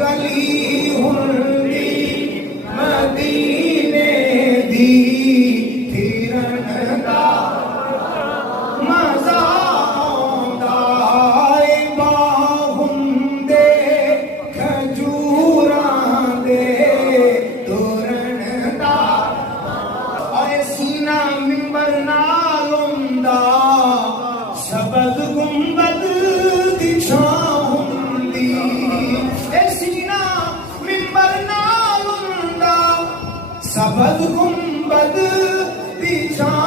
गली हुंदी मदीने दी फिरन दा मजा आंदा ए बाहुंदे खजूरां दे तुरन दा ओए सीना मिंबर नाल हुंदा सबद गुंबद दी छां हुंदी ए सीना मिंबर नाल हुंदा सबद गुंबद दी छां